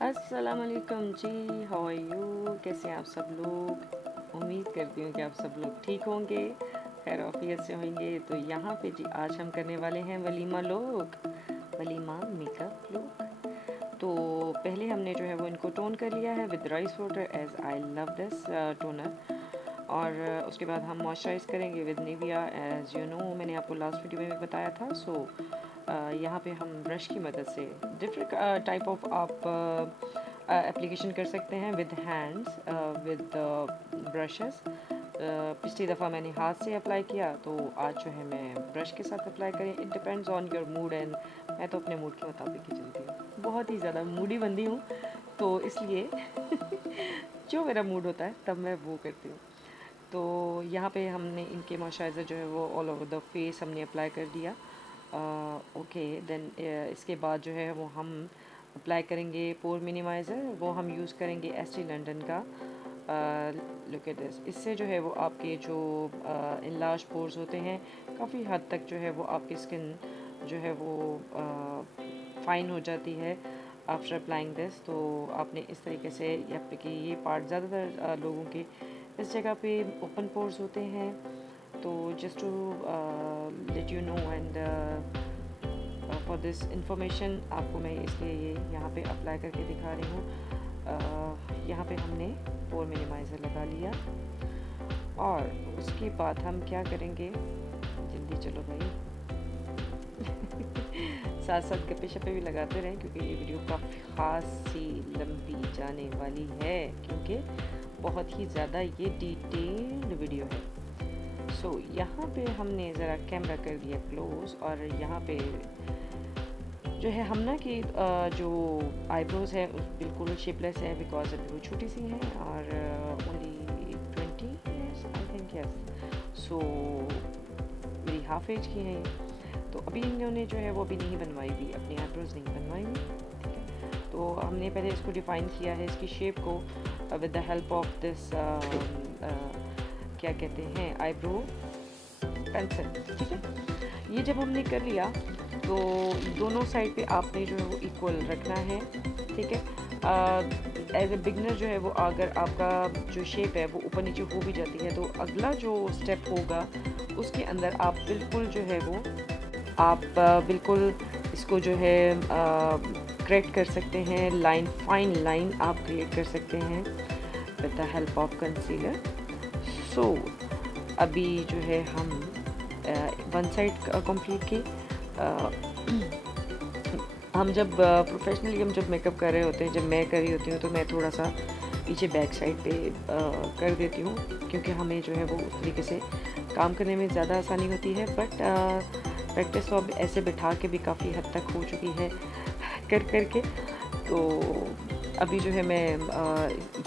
अस्सलाम वालेकुम जी, how are you? कैसे हैं आप सब लोग? उम्मीद करती हूँ कि आप सब लोग ठीक होंगे, खैर ऑफियत से होंगे। तो यहाँ पे जी आज हम करने वाले हैं वलीमा मेकअप लुक। तो पहले हमने जो है वो इनको टोन कर लिया है with rice water, as I love this toner. और उसके बाद हम मॉइस्चराइज करेंगे with Nivea, as you know मैंने आपको लास्ट वीडियो में भी बताया था। सो यहाँ पे हम ब्रश की मदद से डिफरेंट टाइप ऑफ आप एप्लीकेशन कर सकते हैं विद हैंड्स, विद ब्रशेस। पिछली दफ़ा मैंने हाथ से अप्लाई किया, तो आज जो है मैं ब्रश के साथ अप्लाई करें। It depends on your mood, and मैं तो अपने मूड के मुताबिक ही चलती हूँ। बहुत ही ज़्यादा मूडी बंदी हूँ, तो इसलिए जो मेरा मूड होता है तब मैं वो करती हूँ। तो यहाँ पे हमने इनके मॉइस्चराइज़र जो है वो ऑल ओवर द फेस हमने अप्लाई कर दिया। ओके देन इसके बाद जो है वो हम अप्लाई करेंगे पोर मिनिमाइज़र। वो हम यूज़ करेंगे एस्टी लंडन का। लुक एट दिस, इससे जो है वो आपके जो इनलार्ज पोर्स होते हैं काफ़ी हद तक जो है वो आपकी स्किन जो है वो फाइन हो जाती है आफ्टर अप्लाइंग दिस। तो आपने इस तरीके से आपके ये पार्ट ज़्यादातर लोगों के इस जगह पे ओपन पोर्स होते हैं। तो just to let you know and for this information आपको मैं इसलिए ये यहाँ पे अप्लाई करके दिखा रही हूँ। यहाँ पे हमने पोर मिनिमाइज़र लगा लिया, और उसके बाद हम क्या करेंगे, जल्दी चलो भाई साथ साथ गप्पे शप्पे भी लगाते रहें, क्योंकि ये वीडियो काफ़ी ख़ासी लंबी जाने वाली है, क्योंकि बहुत ही ज़्यादा ये डिटेल्ड वीडियो है। सो यहाँ पे हमने ज़रा कैमरा कर दिया क्लोज, और यहाँ पे जो है हम ना कि जो आईब्रोज़ है बिल्कुल शेपलेस है, बिकॉज अभी वो छोटी सी हैं और only 20 years I think, yes. So मेरी हाफ एज की हैं ये। तो अभी इन्होंने जो है वो अभी नहीं बनवाई हुई, अपनी आईब्रोज़ नहीं बनवाई हुई, ठीक है। तो हमने पहले इसको डिफ़ाइन किया है, इसकी शेप को with the help of this क्या कहते हैं, आईब्रो पेंसिल, ठीक है। ये जब हमने कर लिया तो दोनों साइड पे आपने जो है वो इक्वल रखना है, ठीक है। एज ए बिगनर जो है वो अगर आपका जो शेप है वो ऊपर नीचे हो भी जाती है, तो अगला जो स्टेप होगा उसके अंदर आप बिल्कुल जो है वो आप बिल्कुल इसको जो है क्रिएट कर सकते हैं, लाइन फाइन लाइन आप क्रिएट कर सकते हैं with the help of concealer. So अभी जो है हम वन साइड कंप्लीट की। हम जब प्रोफेशनली हम जब मेकअप कर रहे होते हैं, जब मैं कर रही होती हूँ, तो मैं थोड़ा सा पीछे बैक साइड पे कर देती हूँ, क्योंकि हमें जो है वो उस तरीके से काम करने में ज़्यादा आसानी होती है। बट प्रैक्टिस तो अब ऐसे बिठा के भी काफ़ी हद तक हो चुकी है कर कर के। तो अभी जो है मैं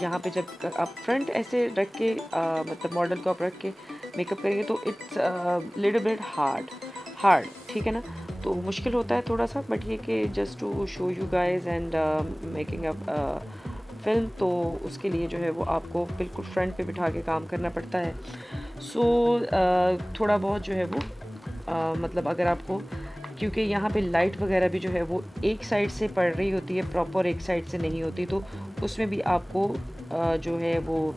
यहाँ पे जब आप फ्रंट ऐसे रख के मतलब मॉडल को आप रख के मेकअप करेंगे तो इट्स लिटिल बिट हार्ड, ठीक है ना। तो मुश्किल होता है थोड़ा सा, बट ये कि just to show you guys and making up film, तो उसके लिए जो है वो आपको बिल्कुल फ्रंट पे बिठा के काम करना पड़ता है। सो थोड़ा बहुत जो है वो मतलब अगर आपको, क्योंकि यहाँ पे लाइट वगैरह भी जो है वो एक साइड से पड़ रही होती है, प्रॉपर एक साइड से नहीं होती, तो उसमें भी आपको जो है वो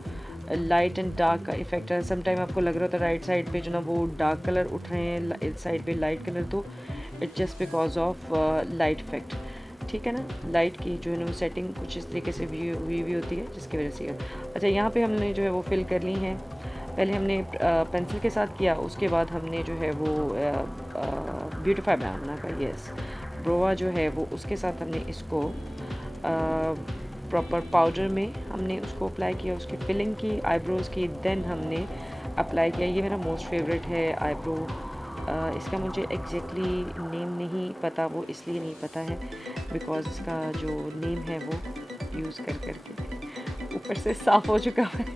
लाइट एंड डार्क का इफेक्ट है। समटाइम आपको लग रहा होता है राइट साइड पे जो ना वो डार्क कलर उठ रहे हैं, इस साइड पे लाइट कलर, तो it just because of light effect, ठीक है ना। लाइट की जो है ना सेटिंग कुछ इस तरीके से हुई भी होती है, जिसकी वजह से। अच्छा, यहाँ पे हमने जो है वो फिल कर ली हैं। पहले हमने पेंसिल के साथ किया, उसके बाद हमने जो है वो ब्यूटीफाई बनाना का, यस, ब्रोवा जो है वो उसके साथ हमने इसको प्रॉपर पाउडर में हमने उसको अप्लाई किया, उसकी फिलिंग की आईब्रोज़ की, देन हमने अप्लाई किया। ये मेरा मोस्ट फेवरेट है आईब्रो। इसका मुझे एग्जैक्टली नेम नहीं पता, वो इसलिए नहीं पता है बिकॉज इसका जो नेम है वो यूज़ कर करके ऊपर से साफ़ हो चुका है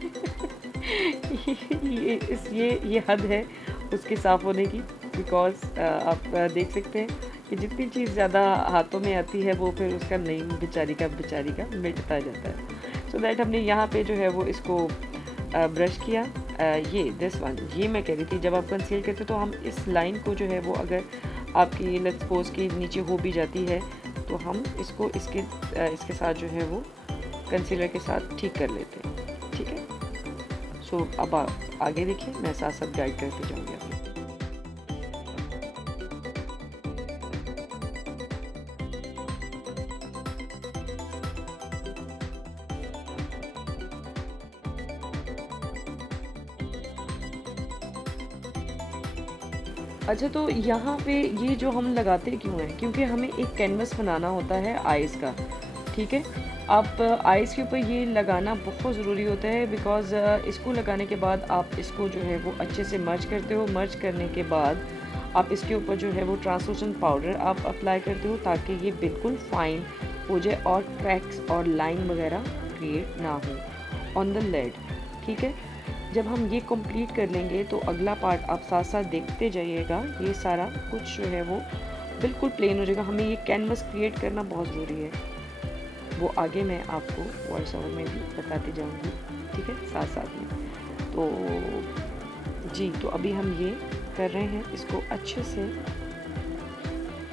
ये हद है उसके साफ़ होने की, बिकॉज आप देख सकते हैं कि जितनी चीज़ ज़्यादा हाथों में आती है वो फिर उसका नेम बेचारी का मिटता जाता है। सो दैट हमने यहाँ पे जो है वो इसको ब्रश किया। ये दिस वन, ये मैं कह रही थी, जब आप कंसील करते तो हम इस लाइन को जो है वो अगर आपकी लेट्स सपोज की नीचे हो भी जाती है तो हम इसके साथ जो है वो कंसीलर के साथ ठीक कर लेते हैं, ठीक है। सो अब आगे देखिए, मैं साथ साथ गाइड करते जाऊँगी आपको। अच्छा, तो यहाँ पे ये जो हम लगाते क्यों हैं, क्योंकि हमें एक कैनवस बनाना होता है आइज़ का, ठीक है। आप आइज़ के ऊपर ये लगाना बहुत ज़रूरी होता है, बिकॉज़ इसको लगाने के बाद आप इसको जो है वो अच्छे से मर्ज करते हो। मर्ज करने के बाद आप इसके ऊपर जो है वो ट्रांसलूसेंट पाउडर आप अप्लाई करते हो, ताकि ये बिल्कुल फाइन हो जाए और क्रैक्स और लाइन वगैरह क्रिएट ना हो ऑन द लेड, ठीक है। जब हम ये कंप्लीट कर लेंगे तो अगला पार्ट आप साथ साथ देखते जाइएगा, ये सारा कुछ जो है वो बिल्कुल प्लेन हो जाएगा। हमें ये कैनवस क्रिएट करना बहुत ज़रूरी है, वो आगे मैं आपको वॉइस ओवर में भी बताती जाऊंगी, ठीक है, साथ साथ में। तो जी, तो अभी हम ये कर रहे हैं, इसको अच्छे से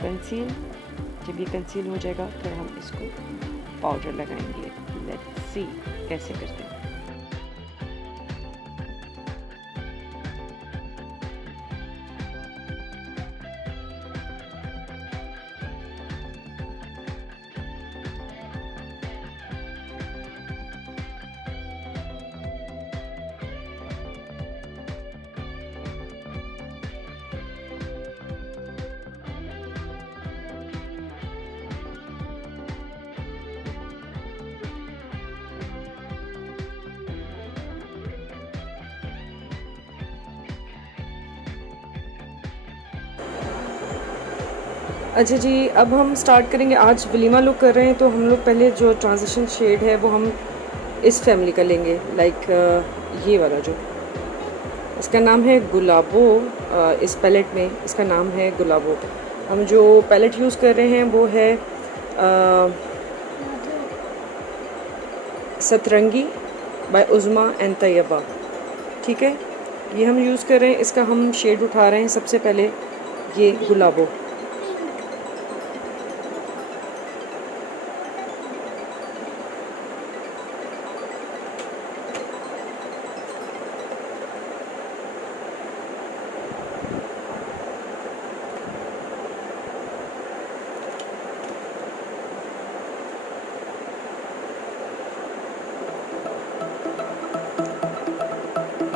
कंसील। जब ये कंसील हो जाएगा फिर हम इसको पाउडर लगाएंगे। लेट्स सी कैसे करते हैं। अच्छा जी, अब हम स्टार्ट करेंगे। आज वलीमा लुक कर रहे हैं, तो हम लोग पहले जो ट्रांजिशन शेड है वो हम इस फैमिली का लेंगे, लाइक ये वाला जो, इसका नाम है गुलाबो। इस पैलेट में इसका नाम है गुलाबो। हम जो पैलेट यूज़ कर रहे हैं वो है सतरंगी बाय उज़मा एंड तैयबा, ठीक है। ये हम यूज़ कर रहे हैं, इसका हम शेड उठा रहे हैं सबसे पहले, ये गुलाबो।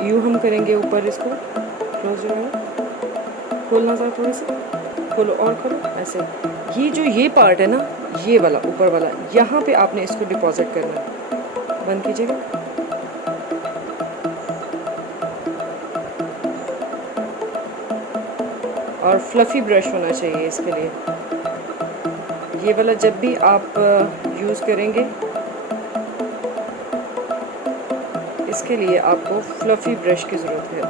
यूँ हम करेंगे ऊपर, इसको क्लोज जो है खोलना सा, थोड़ा सा खोलो और खोलो, ऐसे। ये पार्ट है ना, ये वाला ऊपर वाला, यहाँ पे आपने इसको डिपॉजिट करना है। बंद कीजिएगा। और फ्लफ़ी ब्रश होना चाहिए इसके लिए। ये वाला जब भी आप यूज़ करेंगे, इसके लिए आपको फ्लफ़ी ब्रश की ज़रूरत है।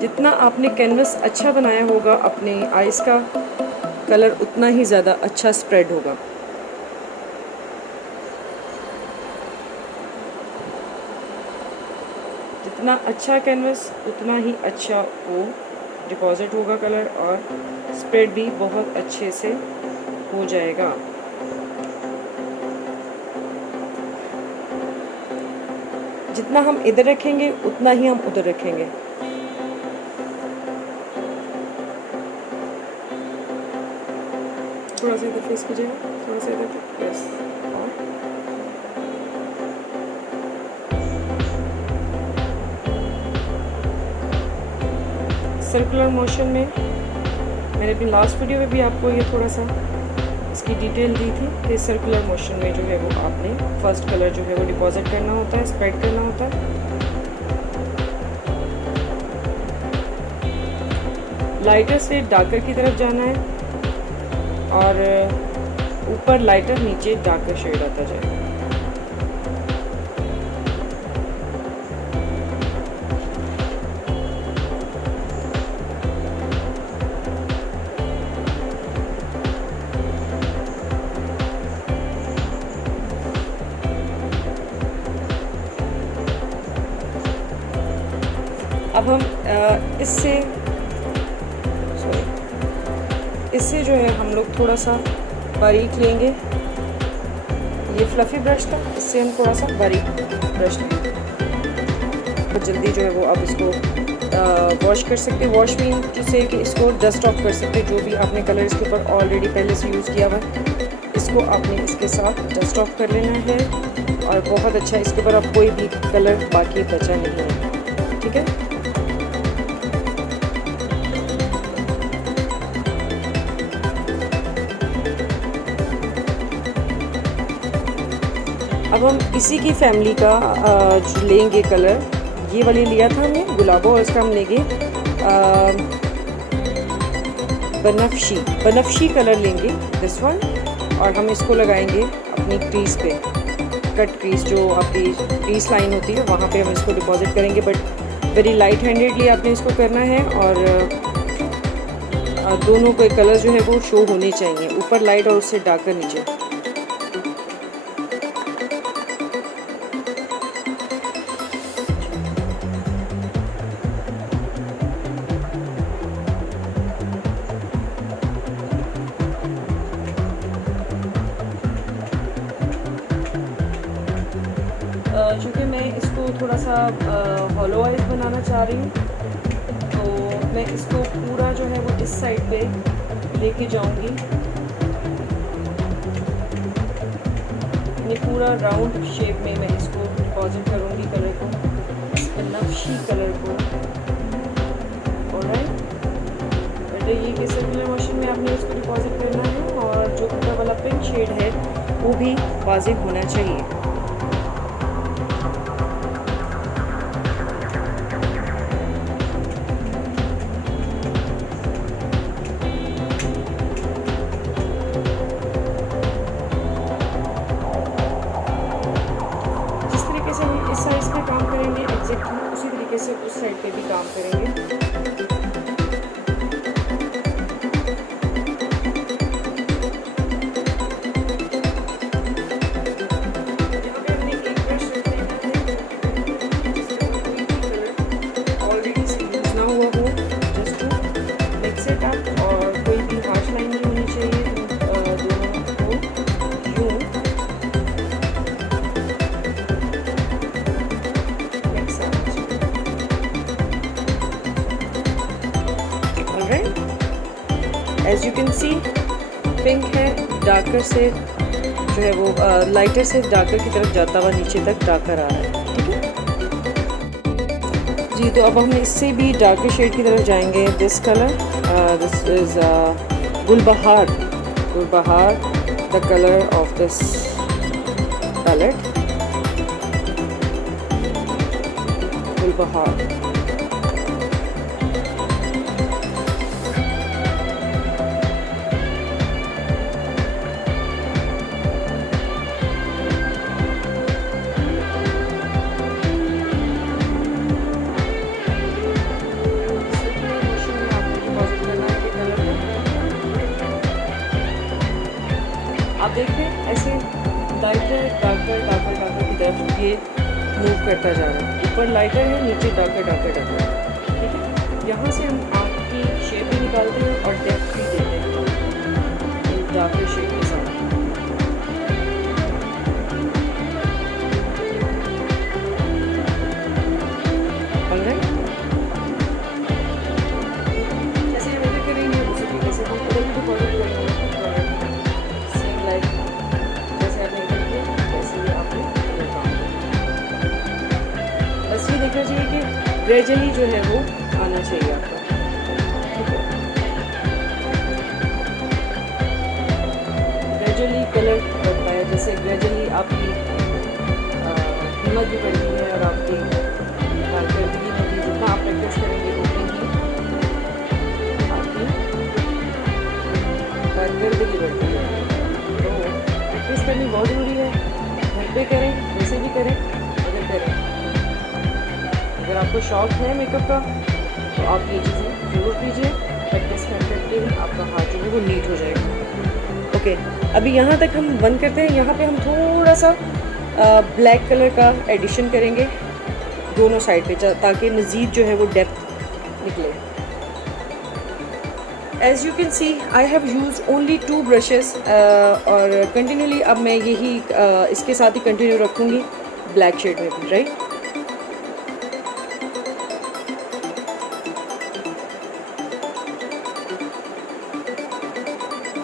जितना आपने कैनवस अच्छा बनाया होगा, अपने आइज़ का कलर उतना ही ज़्यादा अच्छा स्प्रेड होगा। जितना अच्छा कैनवस उतना ही अच्छा वो डिपॉजिट होगा कलर, और स्प्रेड भी बहुत अच्छे से हो जाएगा। जितना हम इधर रखेंगे उतना ही हम उधर रखेंगे। थोड़ा सा इधर फेस कीजिएगा, थोड़ा सा इधर, यस। सर्कुलर मोशन में मैंने अपनी लास्ट वीडियो में भी आपको ये थोड़ा सा इसकी डिटेल दी थी कि सर्कुलर मोशन में जो है वो आपने फर्स्ट कलर जो है वो डिपॉजिट करना होता है, स्प्रेड करना होता है। लाइटर से डार्कर की तरफ जाना है, और ऊपर लाइटर नीचे डार्कर शेड आता जाए। इससे जो है हम लोग थोड़ा सा बारीक लेंगे। ये फ्लफ़ी ब्रश था, इससे हम थोड़ा सा बारीक ब्रश लेंगे। बहुत जल्दी जो है वो आप इसको वॉश कर सकते हैं। वॉश मीन टू से कि इसको डस्ट ऑफ कर सकते हैं। जो भी आपने कलर इसके ऊपर ऑलरेडी पहले से यूज़ किया हुआ है, इसको आपने इसके साथ डस्ट ऑफ कर लेना है और बहुत अच्छा इसके ऊपर अब कोई भी कलर बाकी बचा नहीं है। ठीक है, अब हम इसी की फैमिली का लेंगे कलर। ये वाली लिया था हमने गुलाबो, और इसका हम लेंगे बनफशी कलर लेंगे, दिस वन। और हम इसको लगाएंगे अपनी क्रीज पे, कट क्रीज जो आपकी क्रीज लाइन होती है वहाँ पे हम इसको डिपॉजिट करेंगे। बट वेरी लाइट हैंडेडली आपने इसको करना है और दोनों के कलर जो है वो शो होने चाहिए, ऊपर लाइट और उससे डार्कर नीचे। चूँकि मैं इसको थोड़ा सा हॉलो आइज बनाना चाह रही हूँ, तो मैं इसको पूरा जो है वो इस साइड पे लेके जाऊँगी। ये पूरा राउंड शेप में मैं इसको डिपॉजिट करूँगी कलर को, बनफशी कलर को। ऑलराइट, बेटा ये कि सर्कुलर मोशन में आपने इसको डिपॉजिट करना है और जो ऊपर वाला पिंक शेड है वो भी वाज़िह होना चाहिए। इस साइड पे काम करेंगे एग्जैक्टली उसी तरीके से उस साइड पे भी काम करेंगे। ऑलरेडी यूज ना हुआ हो, just to mix it up, और कोई भी हार्श लाइन नहीं होनी चाहिए दोनों को यूं as you can see pink है, डार्कर से जो है वो लाइटर से डार्कर की तरफ जाता हुआ नीचे तक डार्कर आ रहा है। ठीक है जी, तो अब हम इससे भी डार्कर शेड की तरफ जाएंगे। This colour, this is Gulbahar, the colour of this palette, Gulbahar. आप देखें ऐसे लाइटर डार्कर की तरफ ये मूव करता जा रहा है। ऊपर लाइटर है, नीचे डार्कर। ठीक है, यहाँ से हम आपकी शेप भी निकालते हैं और डेप्थ भी देते हैं एक डार्कर शेप के साथ। जैसे हम इधर करेंगे उसी तरीके से हम उधर भी डिपॉजिट करेंगे। देखना चाहिए कि ग्रेजुअली जो है वो आना चाहिए आपका। ठीक है, ग्रेजुअली कलर बढ़ता है, जैसे ग्रेजुअली आपकी हिम्मत भी बढ़ती है और आपकी कारकर्दगी में भी जितना आप प्रैक्टिस करेंगे उतनी ही आपकी कारकर्दगी बढ़ती है। तो प्रैक्टिस करनी बहुत ज़रूरी है, घर पे करें, वैसे भी करें, अगर करें। अगर आपको शौक़ है मेकअप का तो आप ये चीज़ें ज़रूर कीजिए। प्रैक्टिस करके ही आपका हाथ जो है वो नीट हो जाएगा। ओके, अभी यहाँ तक हम बंद करते हैं। यहाँ पे हम थोड़ा सा ब्लैक कलर का एडिशन करेंगे दोनों साइड पे, ताकि मज़ीद जो है वो डेप्थ निकले। As you can see, I have used only 2 brushes और कंटिन्यूली अब मैं यही इसके साथ ही कंटिन्यू रखूँगी ब्लैक शेड में भी, राइट।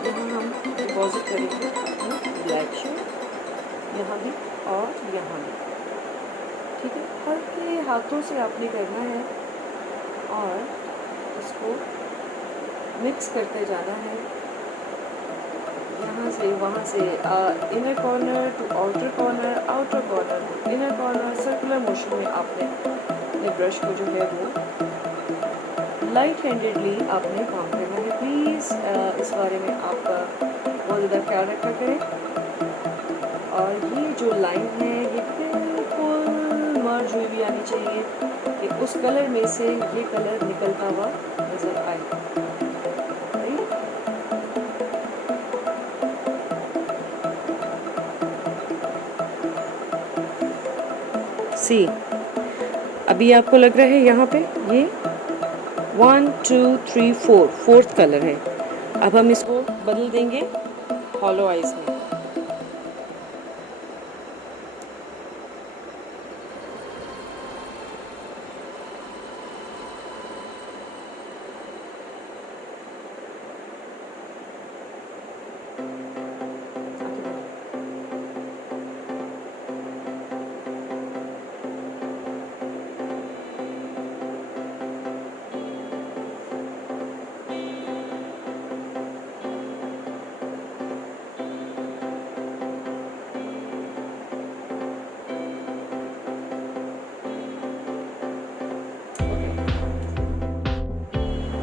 यहाँ हम डिपॉजिट करेंगे अपना ब्लैक शेड, यहाँ भी और यहाँ भी, ठीक है। हल्के हाथों से आपने करना है और इसको मिक्स करते जाना है, यहाँ से वहाँ से, inner corner to outer corner, outer corner to inner corner, circular motion में आपने अपने ब्रश को जो है वो लाइट हैंडेडली आपने काम करना है। प्लीज़ इस बारे में आप बहुत ज़्यादा ख्याल रखा करें। और ये जो लाइन है ये बिल्कुल मर्ज हुई भी आनी चाहिए कि उस कलर में से ये कलर निकलता हुआ नज़र आए। सी, अभी आपको लग रहा है यहाँ पे ये 1 2 3 4 फोर्थ कलर है। अब हम इसको बदल देंगे हॉलो आइज में।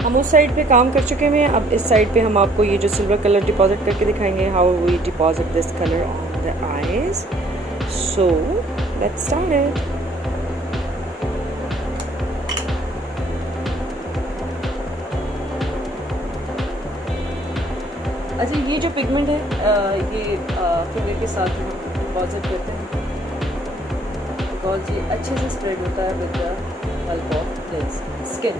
हम उस साइड पे काम कर चुके हैं, अब इस साइड पे हम आपको ये जो सिल्वर कलर डिपॉजिट करके दिखाएंगे, how we deposit this colour on the eyes. So let's start it. अच्छा, ये जो पिगमेंट है ये फिंगर के साथ हम डिपॉजिट करते हैं बिकॉज ये अच्छे से स्प्रेड होता है with the help of this skin.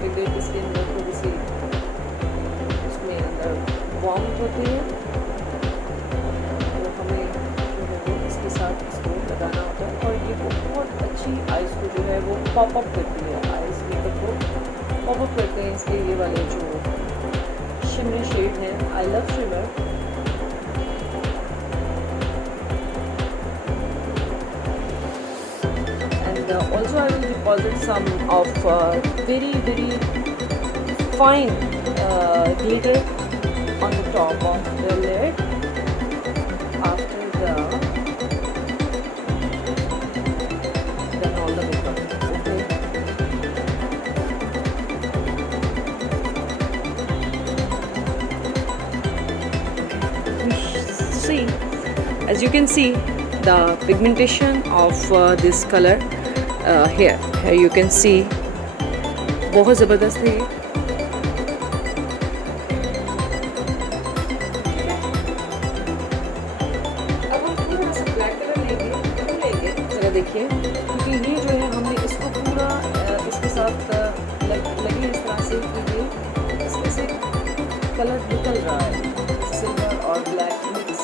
Finger की स्किन में थोड़ी सी उसमें अंदर वार्म होती है, तो हमें जो है वो इसके साथ इसको लगाना होता है और ये बहुत अच्छी आइज़ को जो है वो पॉप अप करती है। आइज़ मेकअप को पॉप अप करते हैं इसके ये वाले जो शिमरी शेड है। I love shimmer. Also I will deposit some of very fine glitter on the top of the lid after done all the makeup. Okay. See, as you can see, the pigmentation of this color here you can see बहुत ज़बरदस्त है। अब हम थोड़ा सा black colour लेंगे जरा देखिए, क्योंकि ये जो है हमने इसको पूरा इसके साथ लगी इस तरह से कि ये इसमें से कलर निकल रहा है, सिल्वर और ब्लैक मिक्स।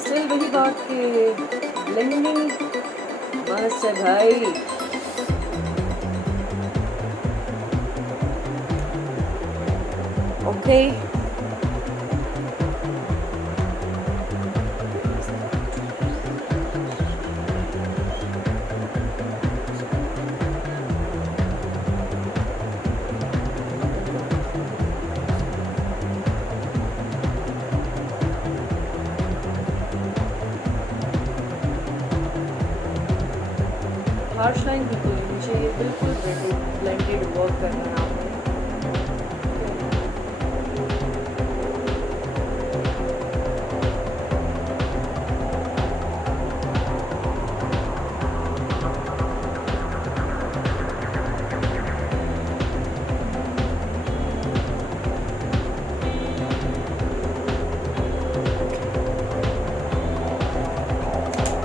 स्टिल वही बात कि ब्लेंडिंग मस्त है भाई। ओके, हार्श लाइन बिल्कुल नहीं चाहिए, बिल्कुल ब्लेंडेड वर्क करना है आपने।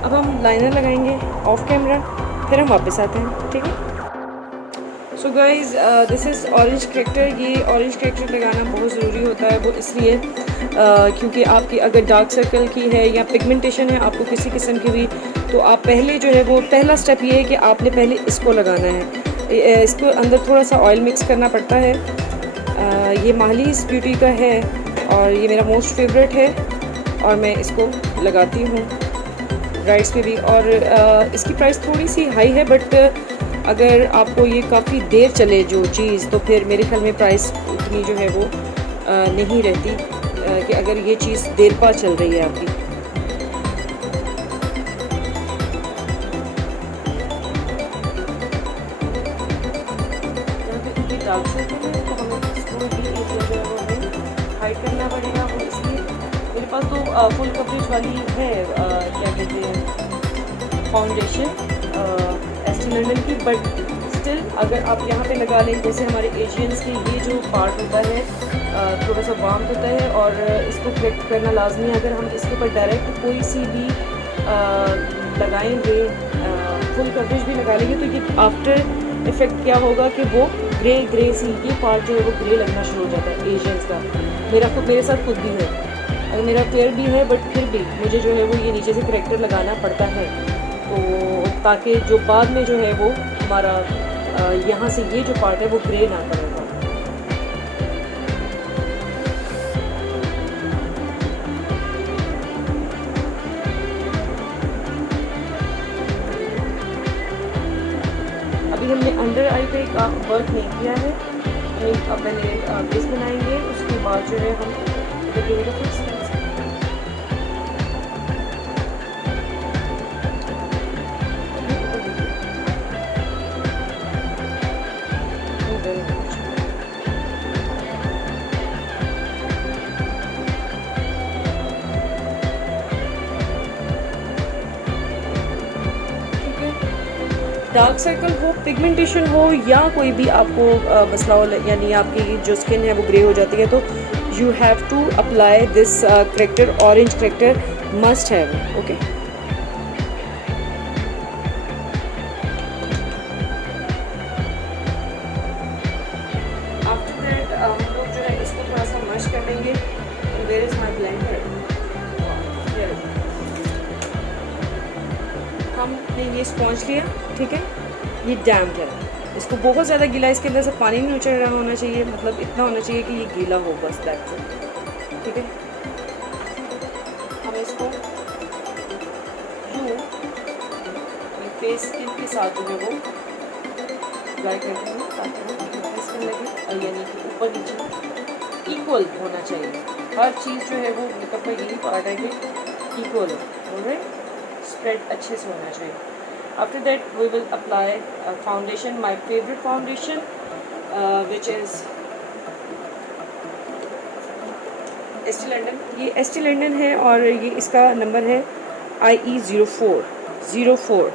अब हम लाइनर लगाएंगे ऑफ कैमरा, फिर हम वापस आते हैं, ठीक है। So guys this is orange character. ये ऑरेंज करेक्टर लगाना बहुत ज़रूरी होता है, वो इसलिए क्योंकि आपकी अगर डार्क सर्कल की है या पिगमेंटेशन है आपको किसी किस्म की भी, तो आप पहले जो है वो पहला स्टेप ये है कि आपने पहले इसको लगाना है। इसको अंदर थोड़ा सा ऑयल मिक्स करना पड़ता है। ये माहलीस ब्यूटी का है और ये मेरा मोस्ट फेवरेट है और मैं इसको लगाती हूँ ब्राइड्स पे भी। और इसकी प्राइस थोड़ी सी हाई है, बट अगर आपको ये काफ़ी देर चले जो चीज़, तो फिर मेरे ख्याल में प्राइस उतनी जो है वो नहीं रहती कि अगर ये चीज़ देर पा चल रही है आपकी। यहाँ पे ये डार्क सर्कल है तो हमें इसको भी एक जो है वो हमें हाइड करना पड़ेगा। वो इसलिए मेरे पास तो फुल कवरेज वाली है क्या कहते हैं फाउंडेशन एस्टी लंडन की, बट स्टिल अगर आप यहाँ पे लगा लें, जैसे हमारे एशियंस की ये जो पार्ट होता है थोड़ा सा वार्म होता है और इसको करेक्ट करना लाजमी है। अगर हम इसके ऊपर डायरेक्ट कोई सी भी लगाएंगे, फुल कवरेज भी लगा लेंगे, तो ये आफ्टर इफेक्ट क्या होगा कि वो ग्रे ग्रे सी ये पार्ट जो है वो ग्रे लगना शुरू हो जाता है एशियंस का। मेरे साथ खुद भी है, अगर मेरा फेयर भी है बट फिर भी मुझे जो है वो ये नीचे से करेक्टर लगाना पड़ता है, तो ताकि जो बाद में जो है वो हमारा यहाँ से ये जो पार्ट है वो ग्रे ना करेगा। अभी हमने अंडर आई पे वर्क नहीं किया है, हम पहले बेस बनाएंगे, उसके बाद जो है हम डार्क सर्कल हो, पिगमेंटेशन हो या कोई भी आपको मसला हो, यानी आपकी जो स्किन है वो ग्रे हो जाती है, तो you have to apply this corrector, orange corrector must have. Okay, after that हम लोग जो है इसको थोड़ा सा मश कर लेंगे। Where is my blender? हमने ये स्पॉन्ज लिया, ठीक है, ये डैम्प है, इसको बहुत ज़्यादा गीला, इसके अंदर से पानी नहीं उछल रहा होना चाहिए, मतलब इतना होना चाहिए कि ये गीला हो बस, दैट्स इट, ठीक है। हम इसको यूँ फेस स्किन के साथ जो है वो अप्लाई करते हैं ताकि वो फेस स्किन लगे, यानी कि ऊपर नीचे इक्वल होना चाहिए। हर चीज़ जो है वो मेकअप में यही पार्ट है कि इक्वल हो, ऑलराइट, स्प्रेड अच्छे से होना चाहिए। After that we will apply a foundation, my favorite foundation, which is Estee London. ये एस्टी लंडन है और ये इसका नंबर है IE04,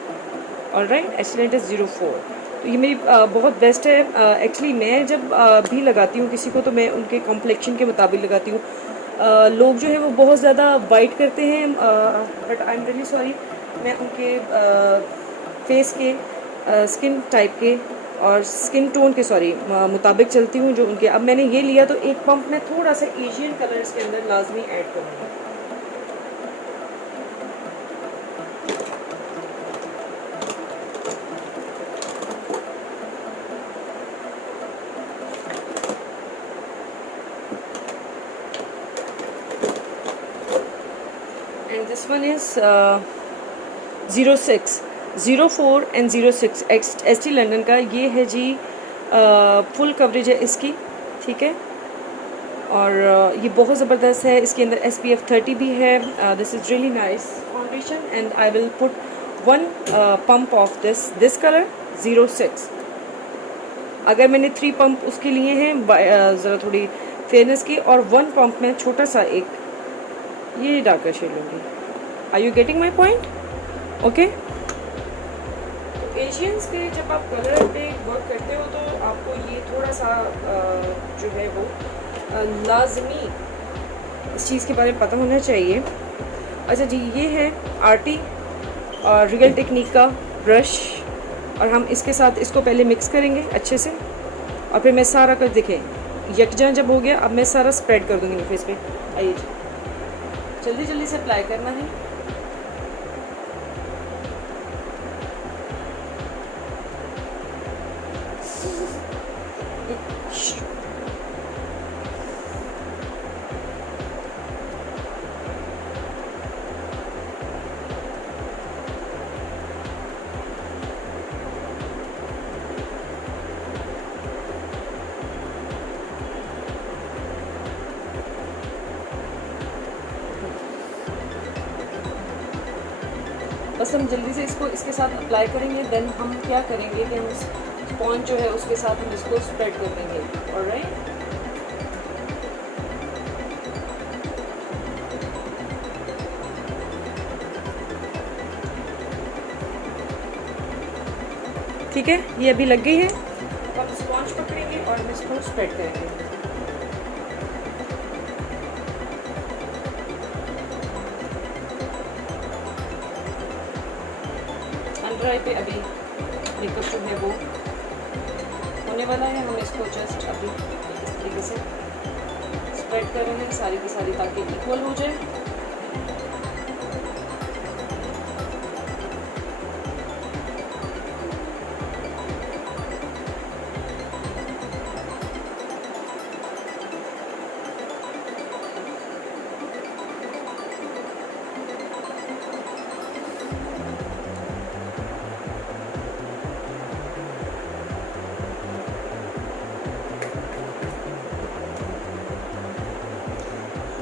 ऑलराइट, एस्टी लंडन 04। तो ये मेरी बहुत बेस्ट है। एक्चुअली मैं जब भी लगाती हूँ किसी को तो मैं उनके कॉम्प्लेक्शन के मुताबिक लगाती हूँ। लोग जो है वो बहुत ज़्यादा वाइट करते हैं, but I am really sorry, मैं उनके फेस के स्किन टाइप के और स्किन टोन के मुताबिक चलती हूँ जो उनके। अब मैंने ये लिया तो एक पंप में थोड़ा सा एशियन कलर्स के अंदर लाजमी ऐड करूँगी। And this one is 06, 04 and 06 Estee London का। ये है जी फुल कवरेज है इसकी, ठीक है, और ये बहुत ज़बरदस्त है। इसके अंदर SPF 30 भी है। This is really nice foundation and I will put one pump of this colour 06। अगर मैंने 3 पंप उसके लिए हैं ज़रा थोड़ी फेयरनेस की, और 1 पंप में छोटा सा एक ये डार्कर शेड लूँगी। Are you getting my point? Okay. Asians पे जब आप कलर पे वर्क करते हो तो आपको ये थोड़ा सा जो है वो लाजमी इस चीज़ के बारे में पता होना चाहिए। अच्छा जी, ये है आरटी और रियल टेक्निक का ब्रश, और हम इसके साथ इसको पहले मिक्स करेंगे अच्छे से, और फिर मैं सारा कर देखें यकजान जब हो गया, अब मैं सारा स्प्रेड कर दूँगी फेस पे। आइए जल्दी जल्दी से अप्लाई करना है। बस हम जल्दी से इसको इसके साथ अप्लाई करेंगे, देन हम क्या करेंगे कि हम स्पॉन्ज जो है उसके साथ हम इसको स्प्रेड कर देंगे। ऑलराइट, ठीक है, ये अभी लग गई है। अब हम स्पॉन्ज पकड़ेंगे और हम इसको स्प्रेड करेंगे। ड्राई पे अभी मेकअप जो है वो होने वाला है। हम इसको जस्ट अभी इस तरीके से स्प्रेड कर रहे हैं सारी की सारी, ताकि इक्वल हो जाए।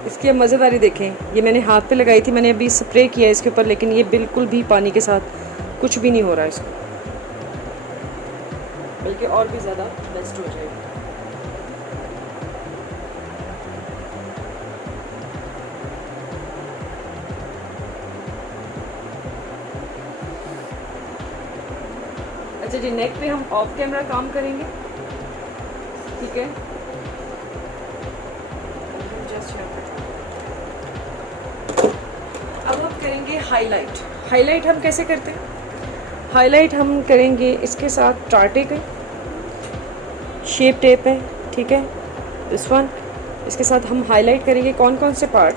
इसकी अब मज़ेदारी देखें, ये मैंने हाथ पे लगाई थी, मैंने अभी स्प्रे किया इसके ऊपर, लेकिन ये बिल्कुल भी पानी के साथ कुछ भी नहीं हो रहा है इसको, बल्कि और भी ज़्यादा बेस्ट हो जाएगा। अच्छा जी, नेक पे हम ऑफ कैमरा काम करेंगे, ठीक है। अब हम करेंगे हाईलाइट। हाईलाइट हम कैसे करते हैं? हाईलाइट हम करेंगे इसके साथ टार्टे के शेप टेप है, ठीक है, दिस वन। इसके साथ हम हाईलाइट करेंगे कौन कौन से part?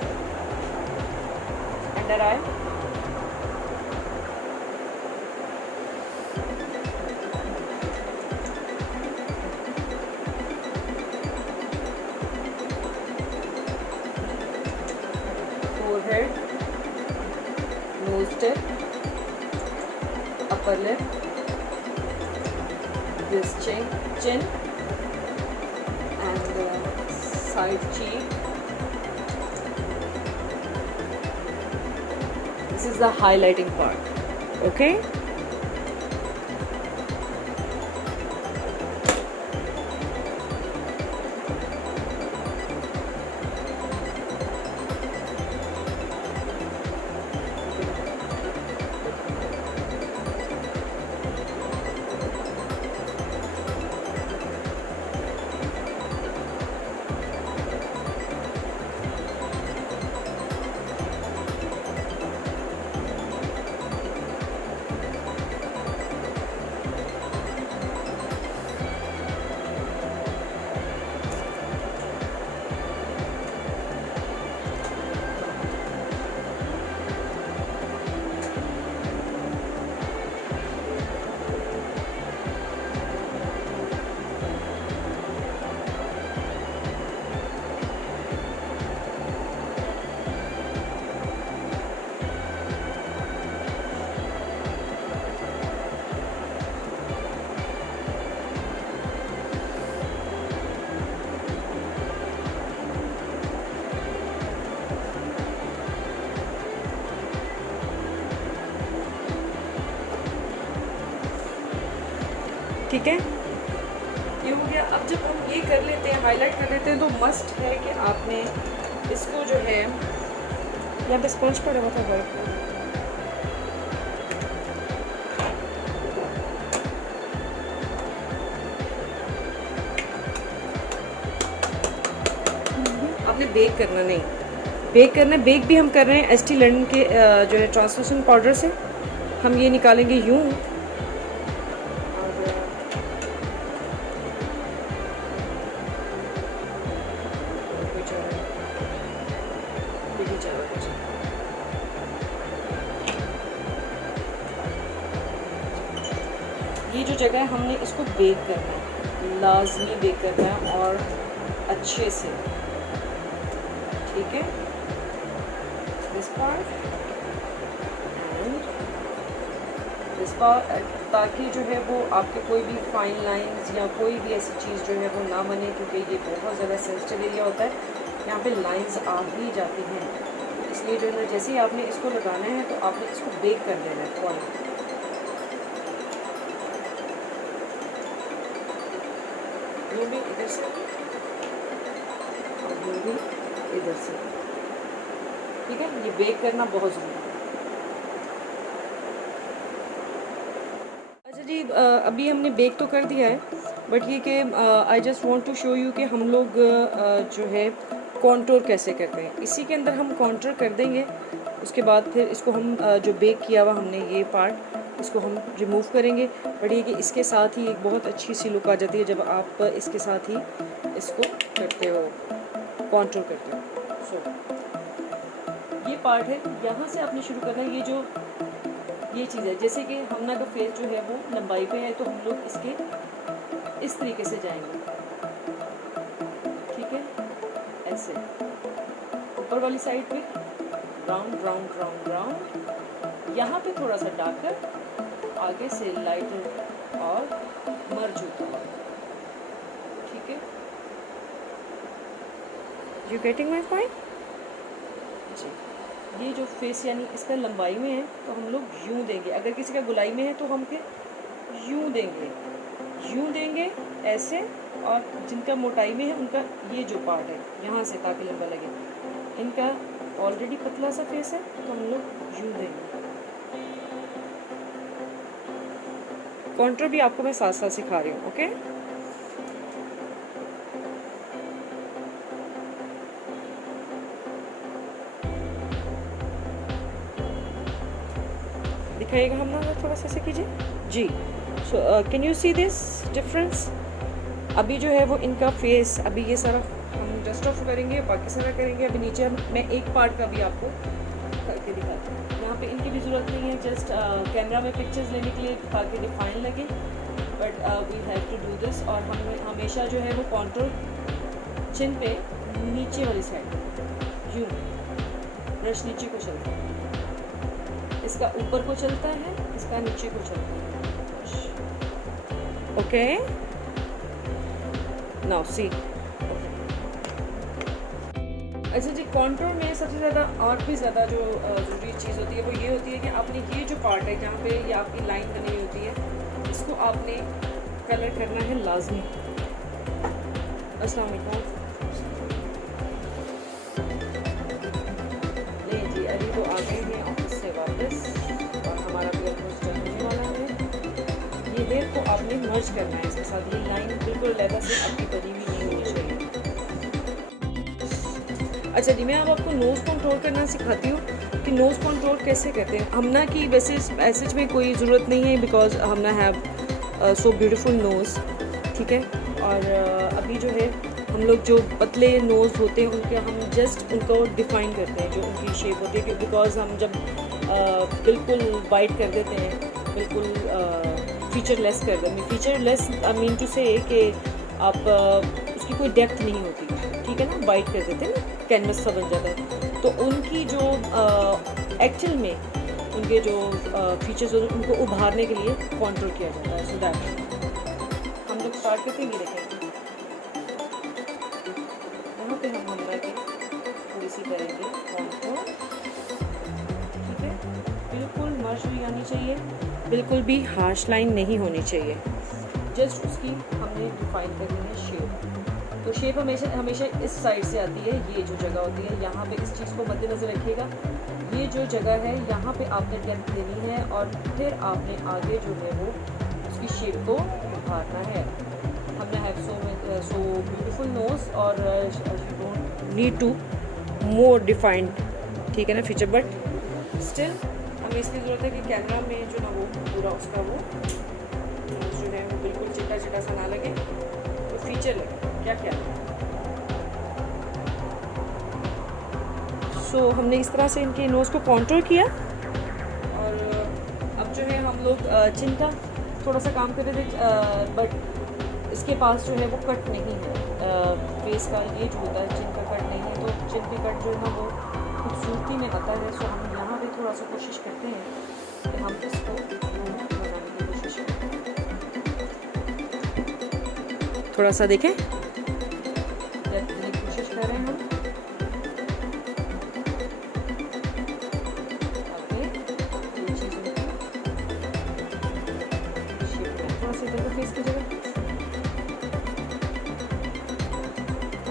Under I, forehead, nose tip, upper lip, this chin and side cheek. This is the highlighting part, okay? ठीक है, ये हो गया। अब जब हम ये कर लेते हैं, हाईलाइट कर लेते हैं, तो मस्ट है कि आपने इसको जो है यहाँ पे स्पंज पड़ा हुआ था वर्क, आपने बेक करना नहीं, बेक करना, बेक भी हम कर रहे हैं एसटी लंडन के जो है ट्रांसलूसेंट पाउडर से। हम ये निकालेंगे यूँ जगह है हमने इसको बेक करना है, लाजमी बेक करना है और अच्छे से, ठीक है। This part and this part, ताकि जो है वो आपके कोई भी फाइन लाइंस या कोई भी ऐसी चीज़ जो है वो ना बने, क्योंकि ये बहुत ज़्यादा सेंसिटिव एरिया होता है, यहाँ पे लाइंस आ ही जाती हैं। इसलिए जो है ना जैसे ही आपने इसको लगाना है तो आपने इसको बेक कर देना है फौरन। ये भी इधर से और ये भी इधर से, ठीक है। ये बेक करना बहुत ज़रूरी है। अच्छा जी, अभी हमने बेक तो कर दिया है, बट ये कि I just want to show you कि हम लोग जो है कॉन्टोर कैसे करते हैं। इसी के अंदर हम कॉन्टोर कर देंगे, उसके बाद फिर इसको हम जो बेक किया हुआ हमने ये पार्ट, इसको हम रिमूव करेंगे। बट ये कि इसके साथ ही एक बहुत अच्छी सी लुक आ जाती है जब आप इसके साथ ही इसको करते हो, कॉन्टोर करते हो। सो ये पार्ट है, यहाँ से आपने शुरू करना है। ये जो ये चीज़ है, जैसे कि हमना का फेस जो है वो लंबाई पे है, तो हम लोग इसके इस तरीके से जाएंगे, ठीक है, ऐसे ऊपर वाली साइड पे राउंड राउंड राउंड राउंड, यहाँ पे थोड़ा सा डार्कर, आगे से लाइटर और मर्ज होता है, ठीक है। यू गेटिंग माई पॉइंट जी। ये जो फेस यानी इसका लंबाई में है तो हम लोग यूं देंगे, अगर किसी का गुलाई में है तो हम फिर यूं देंगे ऐसे, और जिनका मोटाई में है उनका ये जो पार्ट है यहाँ से ताकि लंबा लगे, इनका ऑलरेडी पतला सा फेस है तो हम लोग यूं देंगे। कॉन्टूर भी आपको मैं साथ साथ सिखा रही हूँ, ओके। दिखाइएगा हम ना, थोड़ा सा ऐसे कीजिए जी। So can you see this difference. अभी जो है वो इनका फेस, अभी ये सारा हम डस्ट ऑफ करेंगे, बाकी सारा करेंगे। अभी नीचे मैं एक पार्ट का भी आपको करके दिखाती हूँ। यहाँ पे इनकी भी ज़रूरत नहीं है, जस्ट कैमरा में पिक्चर्स लेने के लिए ताकि डिफाइन लगे, but we have to do this. और हम हमेशा जो है वो कॉन्टूर चिन पे नीचे वाली साइड यूँ ब्रश नीचे को चलता है, इसका ऊपर को चलता है, इसका नीचे को चलता है, ओके। Now see. अच्छा जी, कॉन्टूर में सबसे ज़्यादा और भी ज़्यादा जो ज़रूरी चीज़ होती है वो ये होती है कि आपने ये जो पार्ट है जहाँ पे ये आपकी लाइन बनी हुई होती है, इसको आपने कलर करना है लाजमी। अस्सलाम वालेकुम। नहीं जी, अभी तो आ गए हैं ऑफिस से वापस और हमारा भी ऑलमोस्ट डन होने वाला है। ये हेयर को आपने मर्ज करना है इसके साथ, ये लाइन बिल्कुल अलग से आपकी बनी हुई नहीं होनी चाहिए। अच्छा जी, मैं अब आपको नोज़ कंट्रोल करना सिखाती हूँ कि नोज़ कंट्रोल कैसे करते हैं। हमना की वैसे मैसेज में कोई ज़रूरत नहीं है, बिकॉज हमना हैव सो ब्यूटीफुल नोज़, ठीक है। और अभी जो है हम लोग जो पतले नोज़ होते हैं उनके हम जस्ट उनको डिफ़ाइन करते हैं, जो उनकी शेप होती है, बिकॉज हम जब बिल्कुल वाइट कर देते हैं, बिल्कुल फीचरलेस कर देते हैं। फीचरलेस आई मीन टू से कि आप उसकी कोई डेप्थ नहीं होती, ठीक है ना, वाइट कर देते हैं ना, कैनवस सा बन जाता है। तो उनकी जो एक्चुअल में उनके जो फीचर्स होते हैं उनको उभारने के लिए कॉन्ट्रोल किया जाता है। सो दैट हम लोग स्टार्ट करते ही देखेंगे, यहाँ पे हम हमरा की थोड़ी सी करेंगे कॉन्ट्रोल, ठीक है। बिल्कुल मर्ज हुई आनी चाहिए, बिल्कुल भी हार्श लाइन नहीं होनी चाहिए, जस्ट उसकी हमने डिफाइन करनी है शेप। तो शेप हमेशा इस साइड से आती है, ये जो जगह होती है यहाँ पे, इस चीज़ को मद्देनज़र रखिएगा। ये जो जगह है यहाँ पे आपने डेप्थ देनी है और फिर आपने आगे जो है वो उसकी शेप को उभारना है। हमने हैव सो ब्यूटीफुल नोज और you don't need to more defined, ठीक है ना, फीचर, बट स्टिल हमें इसकी ज़रूरत है कि कैमरा में जो ना वो पूरा उसका वो जो है वो बिल्कुल चिट्टा चिट्टा सा ना लगे, तो फीचर लगे क्या क्या। सो हमने इस तरह से इनके नोज़ को कॉन्ट्रोल किया और अब जो है हम लोग चिन का थोड़ा सा काम कर रहे थे, बट इसके पास जो है वो कट नहीं है, फेस का ये जो होता है चिन का कट नहीं है, तो चिन पे कट जो है ना वो खूबसूरती में आता है। सो हम यहाँ पे थोड़ा सा कोशिश करते हैं कि हम इसको बनाने की कोशिश करें। थोड़ा सा देखें, कोशिश कर रहे हैं हम।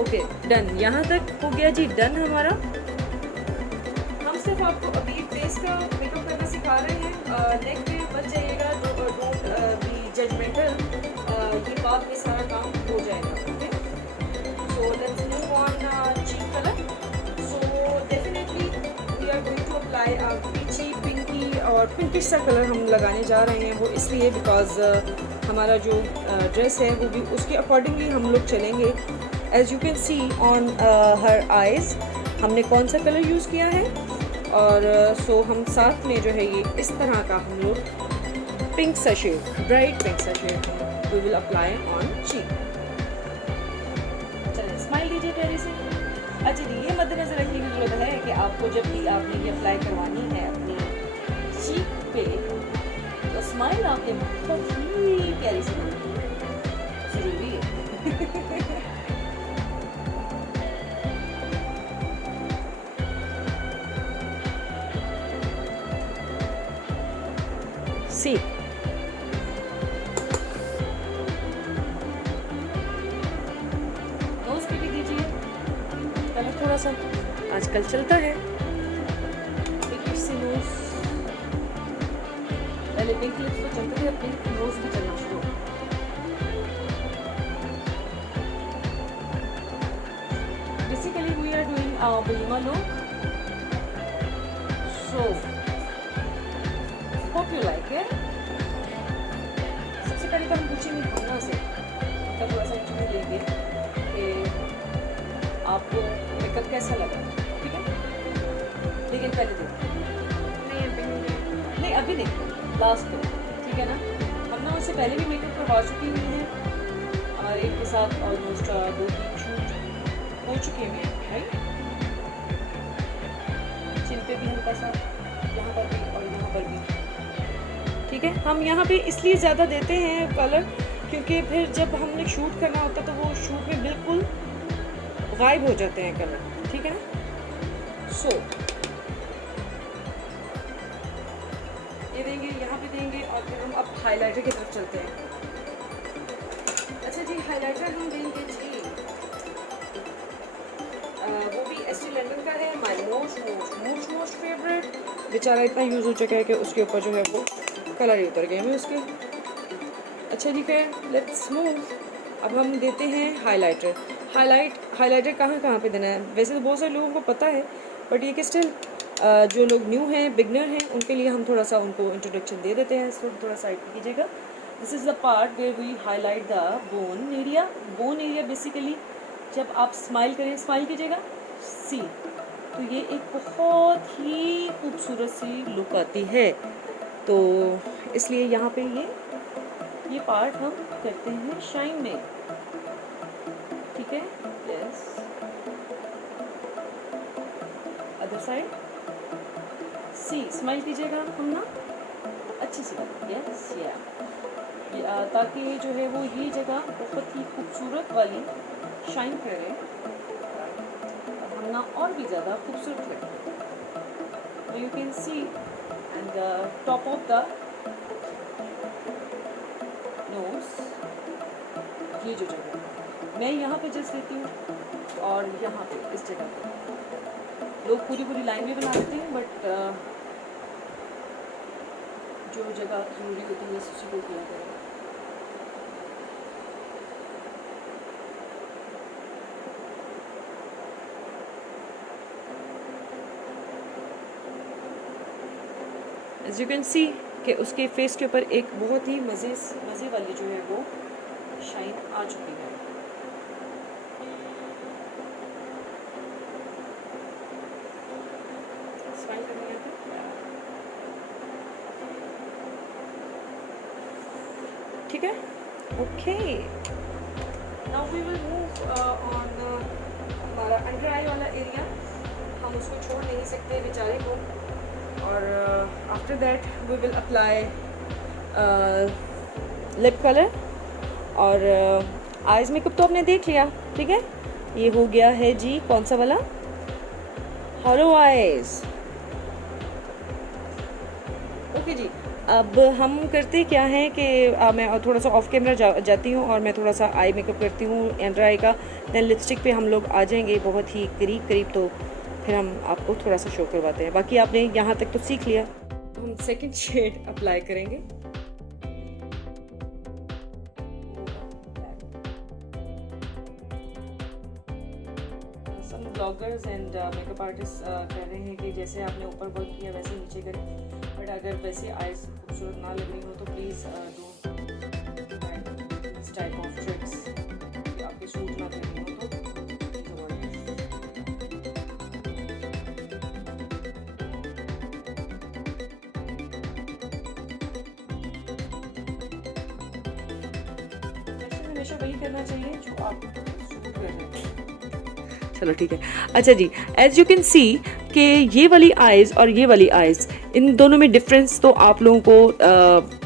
ओके डन, यहाँ तक हो गया जी, डन हमारा। हम सिर्फ आपको अभी फेस का मेकअप करना सिखा रहे हैं, नेक पे बच जाइएगा, डोंट बी जजमेंटल, ये बाद में सारा काम हो जाएगा। Okay, so let's move on cheek colour. So definitely we are going to apply peachy pinky और पिंकिश सा कलर हम लगाने जा रहे हैं। वो इसलिए बिकॉज हमारा जो ड्रेस है वो भी उसके अकॉर्डिंगली हम लोग चलेंगे। As you can see on her eyes हमने कौन सा कलर यूज़ किया है, और सो हम साथ में जो है ये इस तरह का हम लोग पिंक सा शेड, ब्राइट पिंक सा shade we will apply on cheek. चलिए स्माइल दीजिए प्यारी से। अच्छा जी, ये मद्देनजर रखने की जरूरत है कि आपको जब भी आपने ये अप्लाई करवानी है अपनी चीक पे, तो स्माइल आपके बहुत ही प्यारी सी जरूरी है। सी नोज पे भी दीजिए कलर, थोड़ा सा आजकल चलता है पिंक सी नोज। पहले पिंक लिप्स तो चलते थे, अब पिंक नोज भी चलना शुरू। बेसिकली वी आर डूइंग वलीमा look, so hope you like it. सबसे पहले तो हम पूछेंगे भावना से, तब थोड़ा सा इंटरव्यू लेंगे कि आपको मेकअप कैसा लगा, ठीक है? लेकिन पहले देखो, नहीं अभी देखो, लास्ट पे, ठीक है ना? हम ना उससे पहले भी मेकअप करवा चुकी हुई हैं, हमारे एक के साथ ऑलमोस्ट 2-3 शूट हो चुके हैं, राइट? चिन पे भी हल्का सा, यहाँ पर भी और यहाँ पर भी, ठीक है। हम यहाँ पे इसलिए ज़्यादा देते हैं कलर क्योंकि फिर जब हमने शूट करना होता है तो वो शूट में बिल्कुल गायब हो जाते हैं कलर, ठीक है ना? सो ये देंगे, यहाँ पे देंगे, और फिर हम अब हाइलाइटर की तरफ चलते हैं। अच्छा जी, हाइलाइटर हम देंगे जी, वो भी एस्टी लंडन का है, माय मोस्ट फेवरेट। बेचारा इतना यूज़ हो चुका है कि उसके ऊपर जो है वो कलर ही उतर गए हैं उसके। अच्छा जी, फिर लेट्स मूव। अब हम देते हैं हाइलाइटर। हाइलाइटर कहाँ पे देना है? वैसे तो बहुत सारे लोगों को पता है, बट ये कि स्टिल जो लोग न्यू हैं, बिगनर हैं, उनके लिए हम थोड़ा सा उनको इंट्रोडक्शन दे देते हैं। इसको थोड़ा साइड पे कीजिएगा। This is the part where we highlight the bone area. Bone area basically जब आप स्माइल करें, स्माइल कीजिएगा, सी, तो ये एक बहुत ही खूबसूरत सी लुक आती है। तो इसलिए यहाँ पे ये पार्ट हम करते हैं शाइन में, ठीक है? यस, अदर साइड, सी, स्माइल कीजिएगा हम ना अच्छी सी, यस या, ताकि जो है वो ये जगह बहुत ही खूबसूरत वाली शाइन करे और हम ना और भी ज़्यादा खूबसूरत लगे। You can C and the top of the nose, ये जो जगह मैं यहाँ पे जस्ट देती हूँ और यहाँ पे इस जगह पे लोग पूरी लाइन में बना देते हैं, बट जो जगह जरूरी होती है उसी को किया करें। एज यू कैन सी कि उसके फेस के ऊपर एक बहुत ही मज़े वाली जो है वो शाइन आ चुकी है। स्माइल करनी है ठीक है, okay. Now we will move on हमारा अंडर आई वाला एरिया, हम उसको छोड़ नहीं सकते बेचारे को। और after that we will apply lip colour और आइज़ मेकअप तो आपने देख लिया, ठीक है। ये हो गया है जी कौन सा वाला, हॉलो आइज़। ओके जी, अब हम करते क्या है कि मैं थोड़ा सा ऑफ कैमरा जाती हूँ और मैं थोड़ा सा आई मेकअप करती हूँ अंडर आई का। दैन लिपस्टिक पे हम लोग आ जाएंगे बहुत ही करीब करीब, तो फिर हम आपको थोड़ा सा शो करवाते हैं। बाकी आपने यहाँ तक तो सीख लिया, तो हम सेकंड शेड अप्लाई करेंगे। ब्लॉगर्स एंड मेकअप आर्टिस्ट कह रहे हैं कि जैसे आपने ऊपर वर्क किया वैसे नीचे करें, बट अगर वैसे आइज खूबसूरत ना लग रही हो तो please do this type of tricks, आपके सूट ना कर रही हो तो हमेशा वही करना चाहिए जो आपको सूट कर रहे हैं। चलो ठीक है, अच्छा जी, एज यू कैन सी कि ये वाली आइज़ और ये वाली आइज़, इन दोनों में डिफरेंस तो आप लोगों को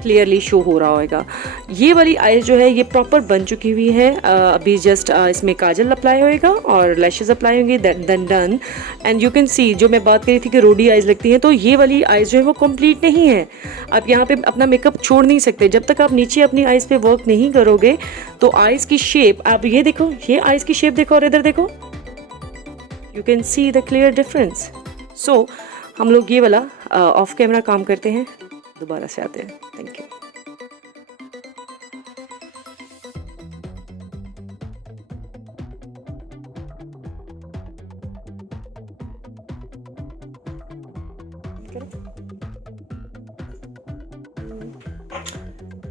क्लियरली शो हो रहा होगा। ये वाली आइज़ जो है ये प्रॉपर बन चुकी हुई है। अभी जस्ट इसमें काजल अप्लाई होएगा और लैशेज अप्लाई होंगे, then done. And you can see, जो मैं बात करी थी कि रोडी आइज़ लगती हैं, तो ये वाली आइज़ जो है वो कंप्लीट नहीं है। आप यहाँ पे अपना मेकअप छोड़ नहीं सकते जब तक आप नीचे अपनी आइज़ पे वर्क नहीं करोगे। तो आइज़ की शेप आप ये देखो, ये आइज़ की शेप देखो और इधर देखो, you can see the clear difference. So हम लोग ये वाला ऑफ कैमरा काम करते हैं, दोबारा से आते हैं। Thank you.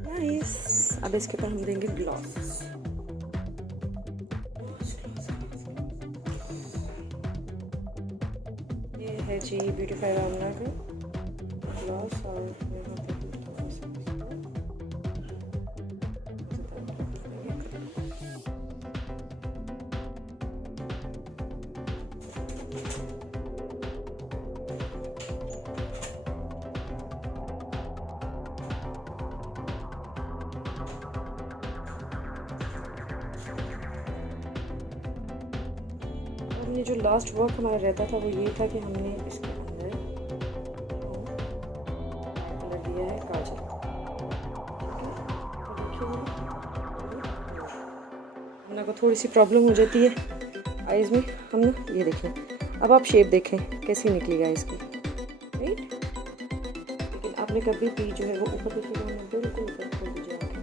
नाइस, अब इसके ऊपर हम देंगे ग्लॉस। ये है जी ब्यूटीफायर आमला का ग्लॉस और ये जो लास्ट वर्क हमारा रहता था वो ये था कि हमने इसके अंदर कलर दिया है काजल, हमने को थोड़ी सी प्रॉब्लम हो जाती है आइज़ में। हम ना ये देखें, अब आप शेप देखें कैसी निकली आइज़ की, राइट। लेकिन आपने कभी भी जो है वो ऊपर बिल्कुल ऊपर खोल दीजिए आँखें,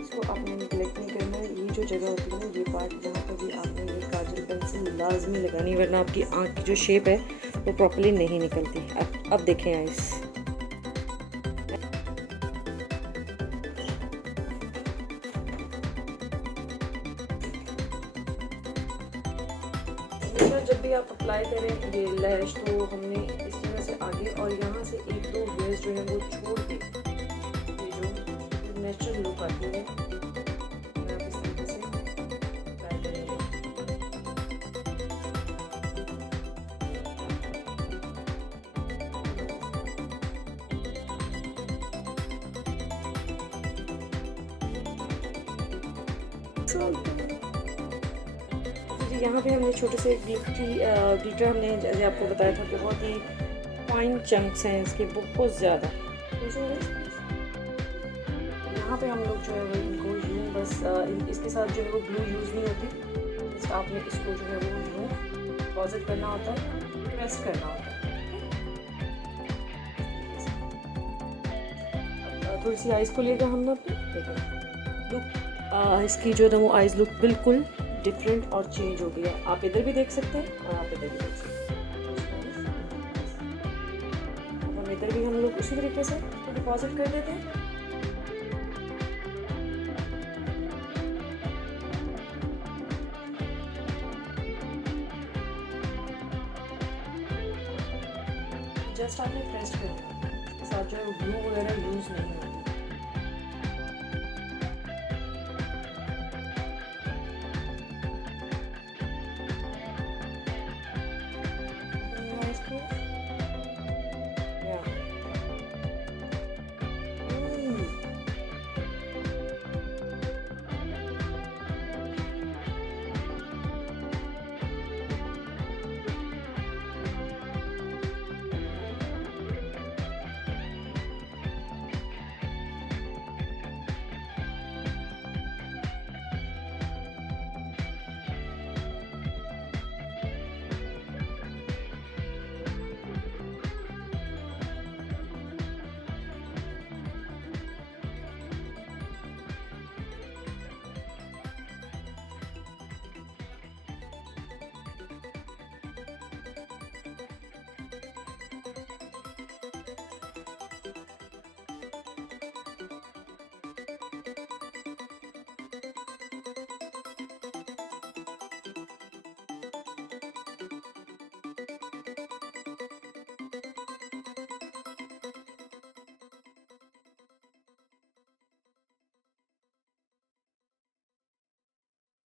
इसको आपने निगलेक्ट नहीं करना है। ये जो जगह होती है ना, ये पार्ट जहाँ पर भी आपने ये काजल पेंसिल लाजमी लगानी, वरना आपकी आँख की जो शेप है वो प्रॉपर्ली नहीं निकलती। अब देखें आइस, जब भी आप अप्लाई करें ये लैश, तो हमने इस तरह से आगे और यहाँ से एक दो हेयर्स जो है वो छोड़ के, ये जो नेचुरल लुक आती है आप इस तरीके से अप्लाई करेंगे। यहाँ पे हमने छोटे से ग्लिटर हमने जैसे आपको बताया था, बहुत ही फाइन चंक्स हैं इसके, बहुत ज़्यादा। यहाँ पे हम लोग जो है वो इनको यूँ बस इसके साथ जो है वो ग्लू यूज़ नहीं होती, बस आपने इसको जो है वो यूँ डिपॉजिट करना होता है, प्रेस करना होता है। अब थोड़ी सी आइज़ को लेकर हम लोग देखें लुक, इसकी जो है वो आइज़ लुक बिल्कुल डिफरेंट और चेंज हो गया। आप इधर भी देख सकते हैं और आप इधर भी देख सकते हैं। अब हम इधर भी हम लोग उसी तरीके से डिपॉजिट कर देते हैं। जस्ट आपने प्रेस करना है, इसके साथ जो है ग्लू वगैरह यूज़ नहीं होगा।